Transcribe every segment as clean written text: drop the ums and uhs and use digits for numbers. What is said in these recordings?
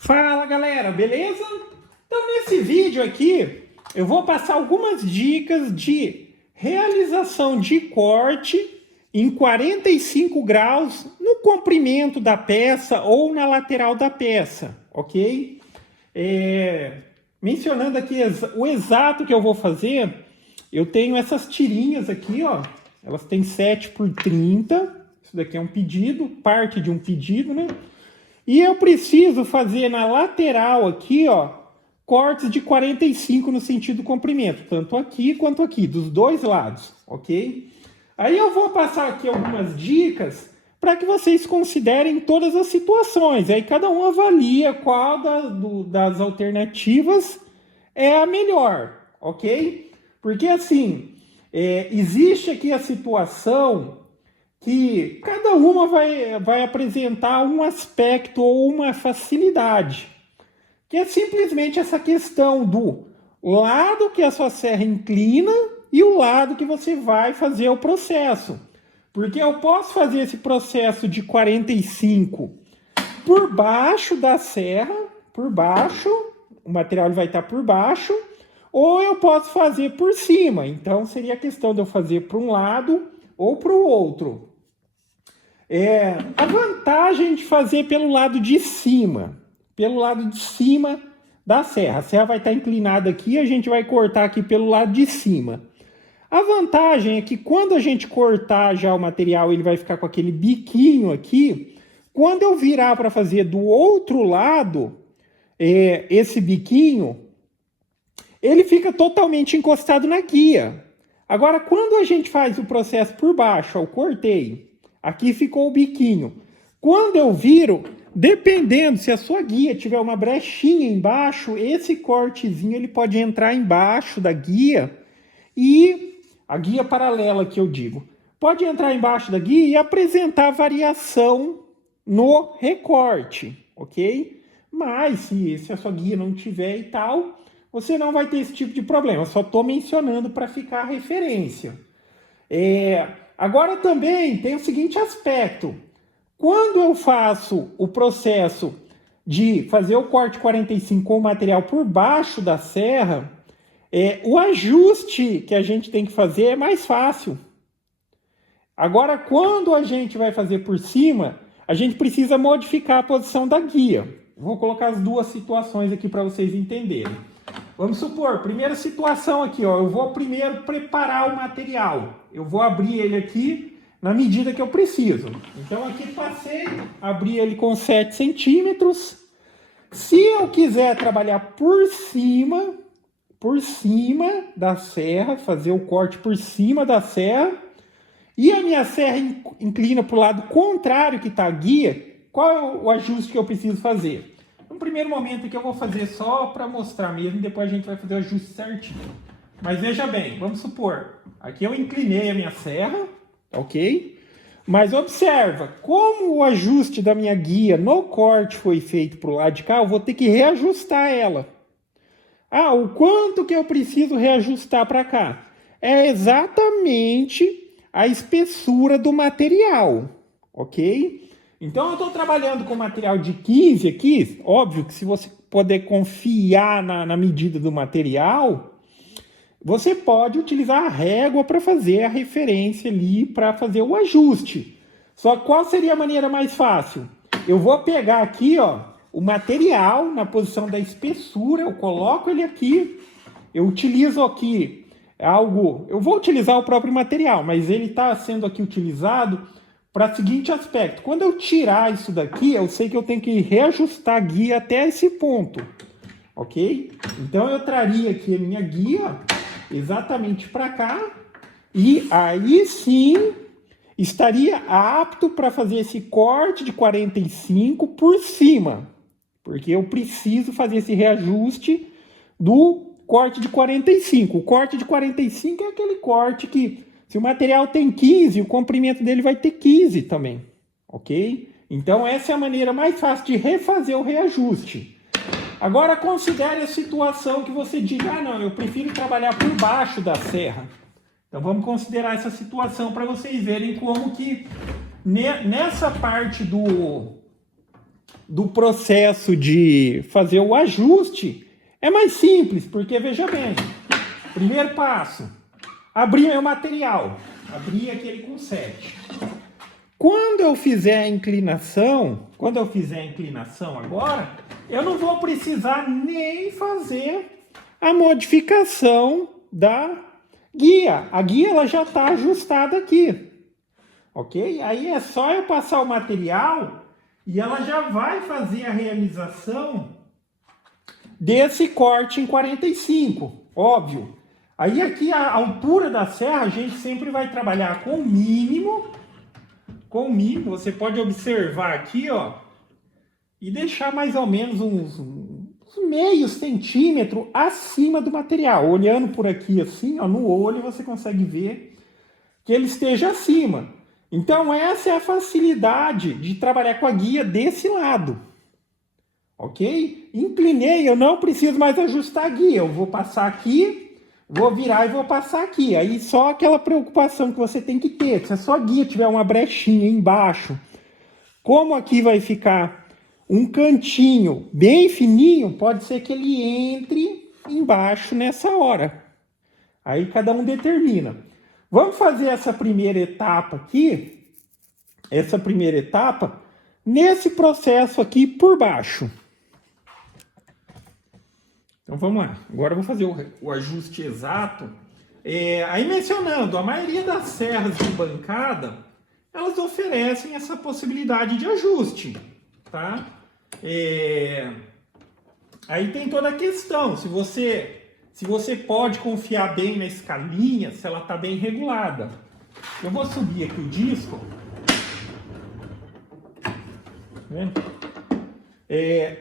Fala galera, beleza? Então nesse vídeo aqui eu vou passar algumas dicas de realização de corte em 45 graus no comprimento da peça ou na lateral da peça, ok? Mencionando aqui o exato que eu vou fazer, eu tenho essas tirinhas aqui, ó, elas têm 7 por 30, isso daqui é um pedido, parte de um pedido, né? E eu preciso fazer na lateral aqui, ó, cortes de 45 no sentido comprimento, tanto aqui quanto aqui, dos dois lados, ok? Aí eu vou passar aqui algumas dicas para que vocês considerem todas as situações. Aí cada um avalia qual das alternativas é a melhor, ok? Porque assim, existe aqui a situação que cada uma vai apresentar um aspecto ou uma facilidade, que é simplesmente essa questão do lado que a sua serra inclina e o lado que você vai fazer o processo. Porque eu posso fazer esse processo de 45 por baixo da serra, por baixo, o material vai estar por baixo, ou eu posso fazer por cima. Então seria a questão de eu fazer para um lado ou para o outro. A vantagem de fazer pelo lado de cima da serra. A serra vai estar inclinada aqui, a gente vai cortar aqui pelo lado de cima. A vantagem é que quando a gente cortar já o material, ele vai ficar com aquele biquinho aqui. Quando eu virar para fazer do outro lado, esse biquinho, ele fica totalmente encostado na guia. Agora, quando a gente faz o processo por baixo, eu cortei, aqui ficou o biquinho. Quando eu viro, dependendo se a sua guia tiver uma brechinha embaixo, esse cortezinho ele pode entrar embaixo da guia e a guia paralela que eu digo, pode entrar embaixo da guia e apresentar variação no recorte, ok? Mas se a sua guia não tiver e tal, você não vai ter esse tipo de problema. Eu só estou mencionando para ficar a referência. Agora também tem o seguinte aspecto. Quando eu faço o processo de fazer o corte 45 com o material por baixo da serra, o ajuste que a gente tem que fazer é mais fácil. Agora, quando a gente vai fazer por cima, a gente precisa modificar a posição da guia. Vou colocar as duas situações aqui para vocês entenderem. Vamos supor, primeira situação aqui, ó, eu vou primeiro preparar o material. Eu vou abrir ele aqui na medida que eu preciso. Então aqui passei, abri ele com 7 centímetros. Se eu quiser trabalhar por cima da serra, fazer o corte por cima da serra, e a minha serra inclina para o lado contrário que está a guia, qual é o ajuste que eu preciso fazer? No primeiro momento aqui eu vou fazer só para mostrar mesmo, depois a gente vai fazer o ajuste certinho. Mas veja bem, vamos supor, aqui eu inclinei a minha serra, ok? Mas observa, como o ajuste da minha guia no corte foi feito para o lado de cá, eu vou ter que reajustar ela. O quanto que eu preciso reajustar para cá? É exatamente a espessura do material, ok? Então eu estou trabalhando com material de 15 aqui, óbvio que se você puder confiar na medida do material, você pode utilizar a régua para fazer a referência ali, para fazer o ajuste. Só qual seria a maneira mais fácil? Eu vou pegar aqui, ó, o material na posição da espessura, eu coloco ele aqui, eu utilizo aqui eu vou utilizar o próprio material, mas ele está sendo aqui utilizado para o seguinte aspecto. Quando eu tirar isso daqui, eu sei que eu tenho que reajustar a guia até esse ponto, ok? Então eu traria aqui a minha guia exatamente para cá e aí sim estaria apto para fazer esse corte de 45 por cima, porque eu preciso fazer esse reajuste do corte de 45. O corte de 45 é aquele corte que, se o material tem 15, o comprimento dele vai ter 15 também, ok? Então essa é a maneira mais fácil de refazer o reajuste. Agora considere a situação que você diga, não, eu prefiro trabalhar por baixo da serra. Então vamos considerar essa situação para vocês verem como que nessa parte do processo de fazer o ajuste é mais simples, porque veja bem, primeiro passo, abrir meu material, abrir aquele com 7. Quando eu fizer a inclinação agora, eu não vou precisar nem fazer a modificação da guia. A guia ela já está ajustada aqui, ok? Aí é só eu passar o material e ela já vai fazer a realização desse corte em 45, óbvio. Aí aqui a altura da serra a gente sempre vai trabalhar com o mínimo, você pode observar aqui, ó, e deixar mais ou menos uns meio centímetro acima do material. Olhando por aqui assim, ó, no olho você consegue ver que ele esteja acima. Então essa é a facilidade de trabalhar com a guia desse lado. Ok? Inclinei, eu não preciso mais ajustar a guia. Eu vou passar aqui, vou virar e vou passar aqui. Aí só aquela preocupação que você tem que ter. Se a sua guia tiver uma brechinha embaixo, como aqui vai ficar um cantinho bem fininho, pode ser que ele entre embaixo nessa hora. Aí cada um determina. Vamos fazer essa primeira etapa aqui. Essa primeira etapa nesse processo aqui por baixo. Então vamos lá, agora eu vou fazer o ajuste exato. Aí mencionando, a maioria das serras de bancada, elas oferecem essa possibilidade de ajuste, tá? Aí tem toda a questão, se você pode confiar bem na escalinha, se ela está bem regulada. Eu vou subir aqui o disco. Tá vendo?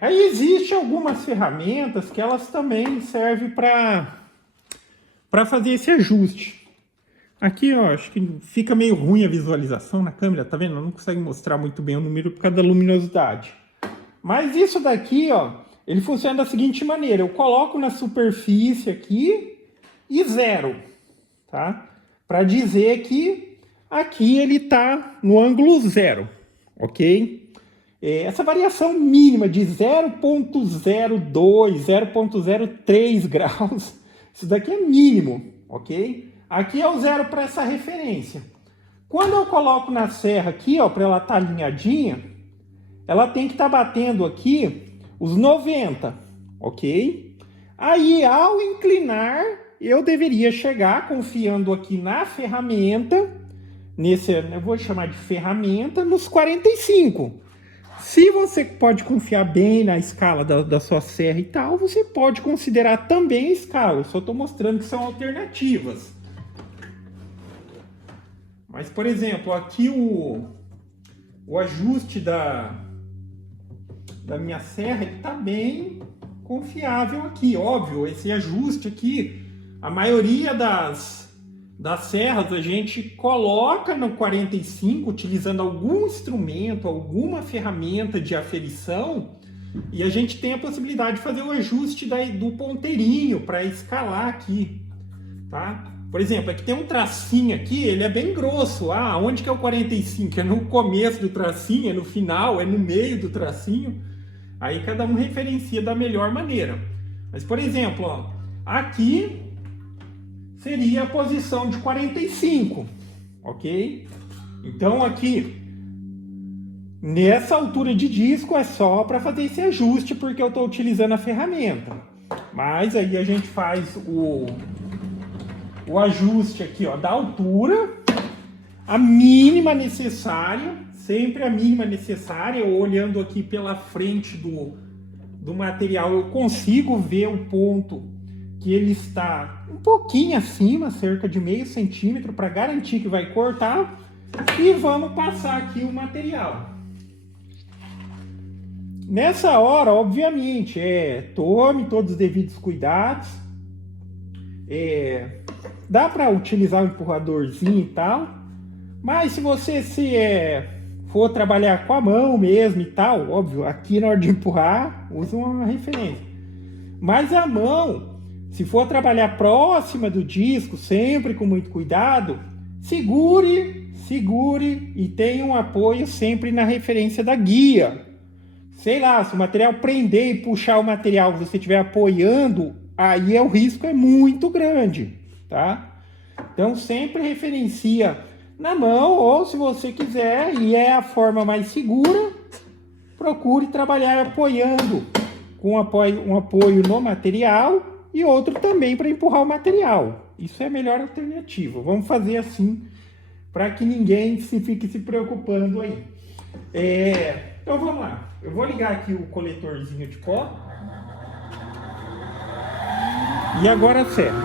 Aí existem algumas ferramentas que elas também servem para fazer esse ajuste. Aqui, ó, acho que fica meio ruim a visualização na câmera, tá vendo? Não consegue mostrar muito bem o número por causa da luminosidade. Mas isso daqui, ó, ele funciona da seguinte maneira. Eu coloco na superfície aqui e zero, tá? Para dizer que aqui ele tá no ângulo zero, ok? Essa variação mínima de 0,02, 0,03 graus, isso daqui é mínimo, ok? Aqui é o zero para essa referência. Quando eu coloco na serra aqui, ó, para ela estar alinhadinha, ela tem que estar batendo aqui os 90, ok? Aí, ao inclinar, eu deveria chegar, confiando aqui na ferramenta, eu vou chamar de ferramenta, nos 45. Se você pode confiar bem na escala da sua serra e tal, você pode considerar também a escala. Eu só estou mostrando que são alternativas. Mas, por exemplo, aqui o ajuste da minha serra está bem confiável aqui. Óbvio, esse ajuste aqui, a maioria das serras a gente coloca no 45 utilizando algum instrumento, alguma ferramenta de aferição, e a gente tem a possibilidade de fazer o ajuste do ponteirinho para escalar aqui, tá? Por exemplo, aqui tem um tracinho aqui, ele é bem grosso. Ah, onde que é o 45? É no começo do tracinho, é no final, é no meio do tracinho. Aí cada um referencia da melhor maneira. Mas, por exemplo, ó, aqui seria a posição de 45, ok? Então aqui, nessa altura de disco, é só para fazer esse ajuste, porque eu estou utilizando a ferramenta. Mas aí a gente faz o ajuste aqui, ó, da altura, a mínima necessária, sempre a mínima necessária. Eu olhando aqui pela frente do material, eu consigo ver o ponto que ele está um pouquinho acima, cerca de meio centímetro, para garantir que vai cortar. E vamos passar aqui o material. Nessa hora, obviamente, tome todos os devidos cuidados. Dá para utilizar um empurradorzinho e tal, mas se você for trabalhar com a mão mesmo e tal, óbvio, aqui na hora de empurrar, usa uma referência. Mas a mão, se for trabalhar próxima do disco, sempre com muito cuidado, segure e tenha um apoio sempre na referência da guia, sei lá, se o material prender e puxar o material, você estiver apoiando, aí o risco é muito grande, tá? Então sempre referencia na mão, ou se você quiser, e é a forma mais segura, procure trabalhar apoiando, com um apoio no material e outro também para empurrar o material. Isso é a melhor alternativa. Vamos fazer assim, para que ninguém fique se preocupando aí. Então vamos lá. Eu vou ligar aqui o coletorzinho de pó. E agora serve.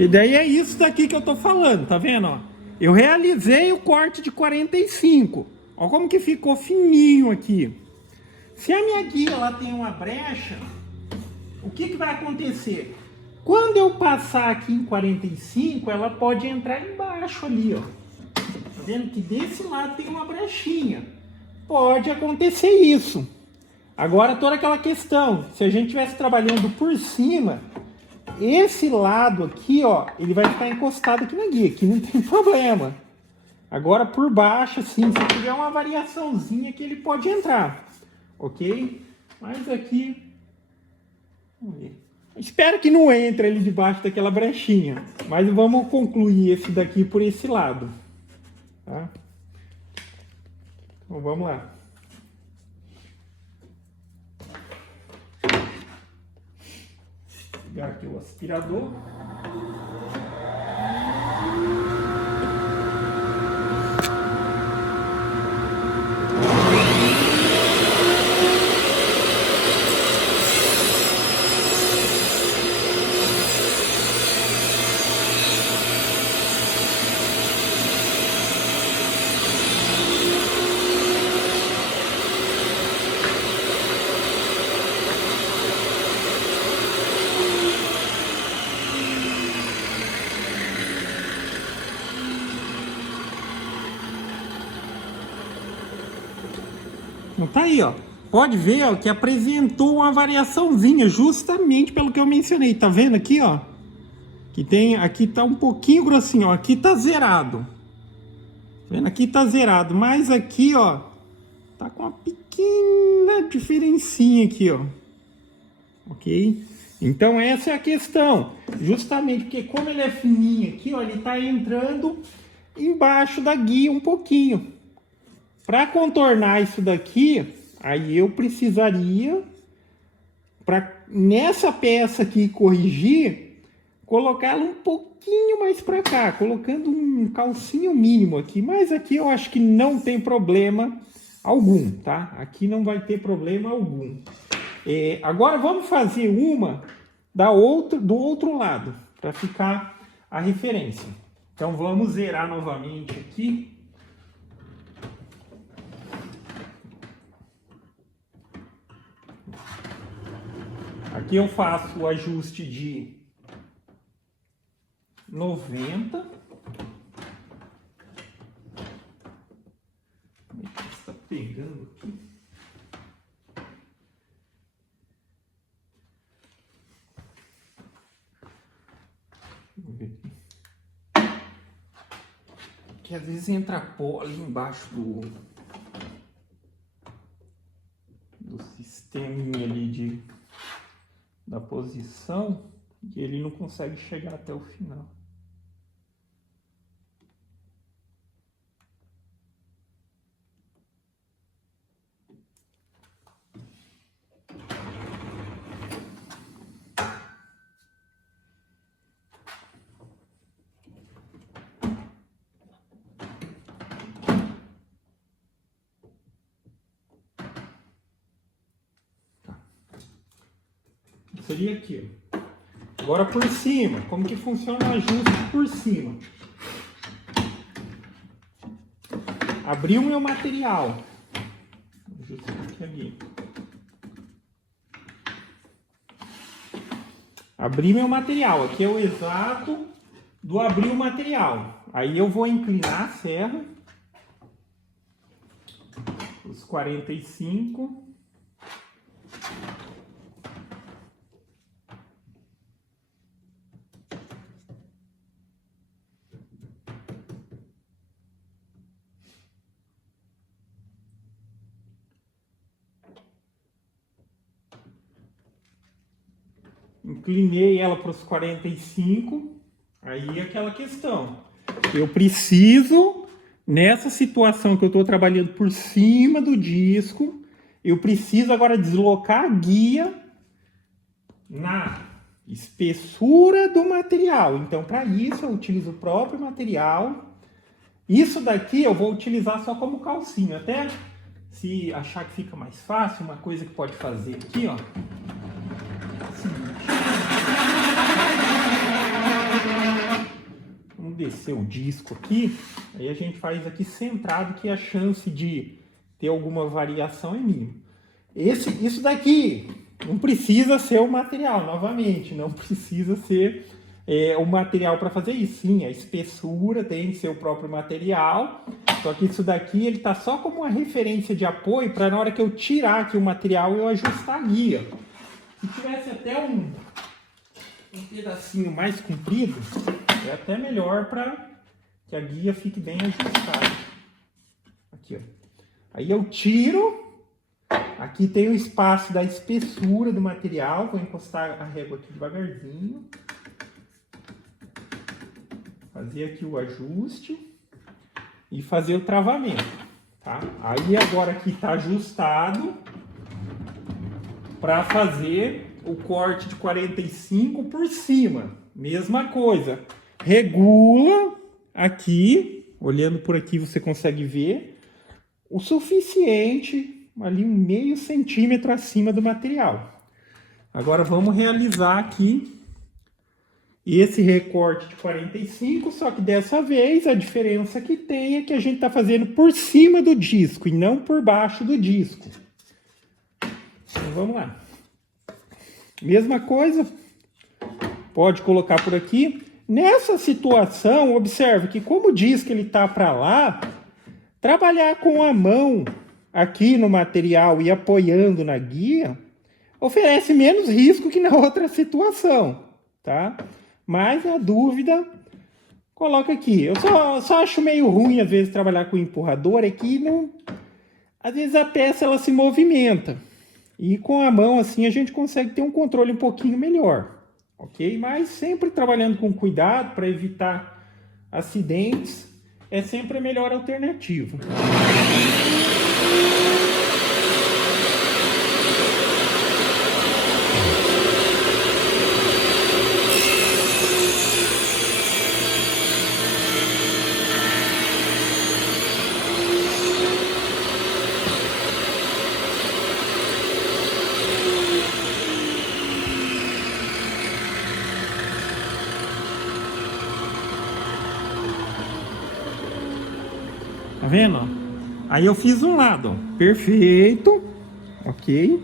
E daí é isso daqui que eu tô falando, tá vendo? Ó? Eu realizei o corte de 45. Olha como que ficou fininho aqui. Se a minha guia ela tem uma brecha, o que vai acontecer? Quando eu passar aqui em 45, ela pode entrar embaixo ali, ó. Tá vendo que desse lado tem uma brechinha. Pode acontecer isso. Agora toda aquela questão, se a gente estivesse trabalhando por cima, esse lado aqui, ó, ele vai ficar encostado aqui na guia, aqui não tem problema. Agora por baixo, assim, se tiver uma variaçãozinha que ele pode entrar, ok? Mas aqui, vamos ver. Espero que não entre ali debaixo daquela brechinha, mas vamos concluir esse daqui por esse lado, tá? Então vamos lá. Ligar aqui o aspirador. Não tá aí, ó. Pode ver, ó, que apresentou uma variaçãozinha, justamente pelo que eu mencionei. Tá vendo aqui, ó? Que tem, aqui tá um pouquinho grossinho, ó. Aqui tá zerado. Tá vendo? Aqui tá zerado, mas aqui, ó, tá com uma pequena diferencinha aqui, ó. Ok? Então essa é a questão. Justamente porque como ele é fininho aqui, ó, ele tá entrando embaixo da guia um pouquinho. Para contornar isso daqui, aí eu precisaria, para nessa peça aqui corrigir, colocá-la um pouquinho mais para cá, colocando um calcinho mínimo aqui. Mas aqui eu acho que não tem problema algum, tá? Aqui não vai ter problema algum. Agora vamos fazer uma do outro lado, para ficar a referência. Então vamos zerar novamente aqui. Aqui eu faço o ajuste de 90. Como é que está pegando aqui? Vamos ver aqui. Que às vezes entra pó ali embaixo do sisteminha ali da posição, e ele não consegue chegar até o final. Seria aqui, ó. Agora por cima, como que funciona o ajuste por cima? abri o meu material. Ajustar aqui. Abri meu material. Aqui é o exato do abrir o material. Aí eu vou inclinar a serra. Os 45. Inclinei ela para os 45, aí é aquela questão. Eu preciso, nessa situação que eu estou trabalhando por cima do disco, eu preciso agora deslocar a guia na espessura do material. Então, para isso, eu utilizo o próprio material. Isso daqui eu vou utilizar só como calcinho. Até se achar que fica mais fácil, uma coisa que pode fazer aqui, ó. Vamos descer o disco aqui, aí a gente faz aqui centrado, que a chance de ter alguma variação é mínima. Isso daqui não precisa ser o material, novamente, não precisa ser o material para fazer isso. Sim, a espessura tem que ser o próprio material, só que isso daqui ele tá só como uma referência de apoio para na hora que eu tirar aqui o material eu ajustar a guia. Se tivesse até um pedacinho mais comprido, é até melhor para que a guia fique bem ajustada. Aqui, ó. Aí eu tiro. Aqui tem o espaço da espessura do material. Vou encostar a régua aqui devagarzinho. Fazer aqui o ajuste. E fazer o travamento. Tá? Aí agora aqui está ajustado. Para fazer o corte de 45 por cima. Mesma coisa. Regula aqui, olhando por aqui você consegue ver, o suficiente, ali 0,5 centímetro acima do material. Agora vamos realizar aqui esse recorte de 45, só que dessa vez a diferença que tem é que a gente está fazendo por cima do disco e não por baixo do disco. Então vamos lá. Mesma coisa, pode colocar por aqui. Nessa situação, observe que como diz que ele está para lá, trabalhar com a mão aqui no material e apoiando na guia, oferece menos risco que na outra situação, tá? Mas na dúvida, coloca aqui. Eu só acho meio ruim às vezes trabalhar com empurrador, é que não, às vezes a peça ela se movimenta. E com a mão assim a gente consegue ter um controle um pouquinho melhor, ok? Mas sempre trabalhando com cuidado para evitar acidentes, é sempre a melhor alternativa. Tá vendo? Aí eu fiz um lado, ó. Perfeito, ok?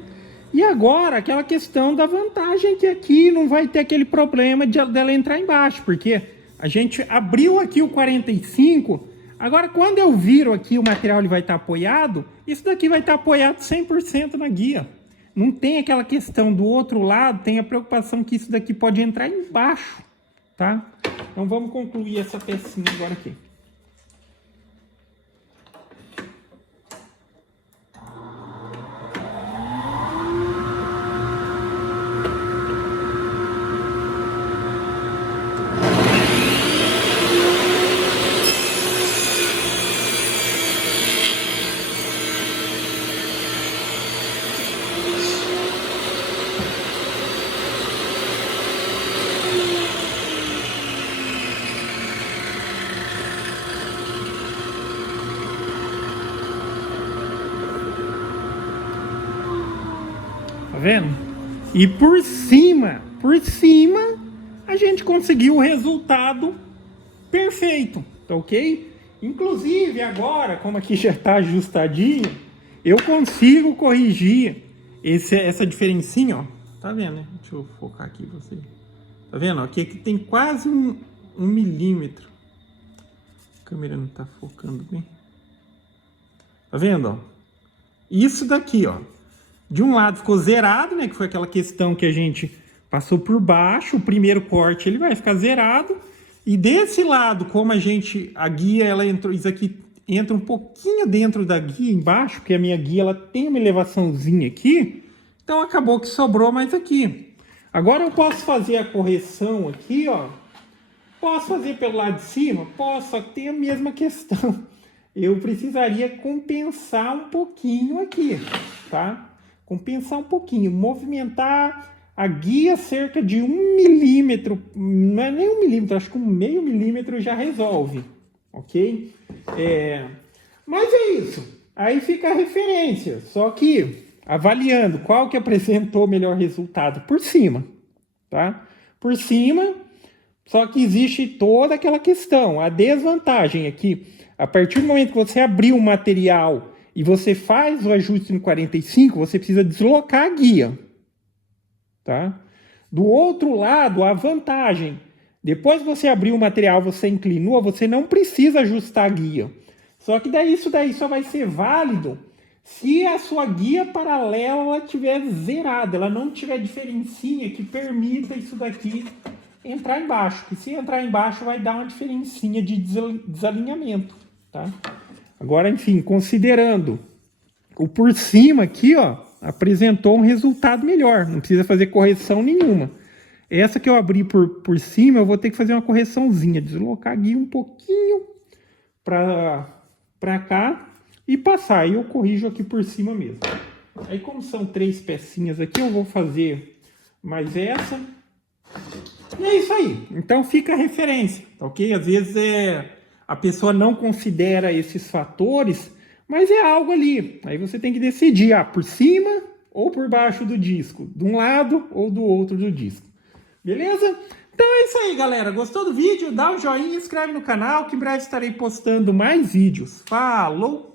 E agora aquela questão da vantagem que aqui não vai ter aquele problema dela entrar embaixo, porque a gente abriu aqui o 45, agora quando eu viro aqui o material ele vai estar apoiado, isso daqui vai estar apoiado 100% na guia. Não tem aquela questão do outro lado, tem a preocupação que isso daqui pode entrar embaixo, tá? Então vamos concluir essa pecinha agora aqui. Tá vendo? E por cima, a gente conseguiu o resultado perfeito, tá ok? Inclusive, agora, como aqui já está ajustadinho, eu consigo corrigir essa diferencinha, ó. Tá vendo, né? Deixa eu focar aqui pra você. Tá vendo? Aqui tem quase um milímetro. A câmera não tá focando bem. Tá vendo, ó? Isso daqui, ó. De um lado ficou zerado, né? Que foi aquela questão que a gente passou por baixo. O primeiro corte ele vai ficar zerado. E desse lado, como a guia, ela entrou, isso aqui entra um pouquinho dentro da guia embaixo, porque a minha guia ela tem uma elevaçãozinha aqui. Então acabou que sobrou mais aqui. Agora eu posso fazer a correção aqui, ó. Posso fazer pelo lado de cima? Posso, só que tem a mesma questão. Eu precisaria compensar um pouquinho aqui, tá? Compensar um pouquinho, movimentar a guia cerca de 1 milímetro, não é nem 1 milímetro, acho que 0,5 milímetro já resolve, ok? Mas é isso, aí fica a referência, só que avaliando qual que apresentou melhor resultado por cima, tá? Por cima, só que existe toda aquela questão, a desvantagem aqui, a partir do momento que você abrir o material e você faz o ajuste no 45, você precisa deslocar a guia, tá? Do outro lado, a vantagem, depois que você abrir o material, você inclinou, você não precisa ajustar a guia. Só que isso daí só vai ser válido se a sua guia paralela estiver zerada, ela não tiver diferencinha que permita isso daqui entrar embaixo. Que se entrar embaixo vai dar uma diferencinha de desalinhamento, tá? Agora, enfim, considerando o por cima aqui, ó, apresentou um resultado melhor, não precisa fazer correção nenhuma. Essa que eu abri por cima, eu vou ter que fazer uma correçãozinha, deslocar a guia um pouquinho para cá e passar. Aí eu corrijo aqui por cima mesmo. Aí como são 3 pecinhas aqui, eu vou fazer mais essa. E é isso aí. Então fica a referência, ok? Às vezes a pessoa não considera esses fatores, mas é algo ali. Aí você tem que decidir, por cima ou por baixo do disco, de um lado ou do outro do disco. Beleza? Então é isso aí, galera. Gostou do vídeo? Dá um joinha, inscreve no canal, que em breve estarei postando mais vídeos. Falou!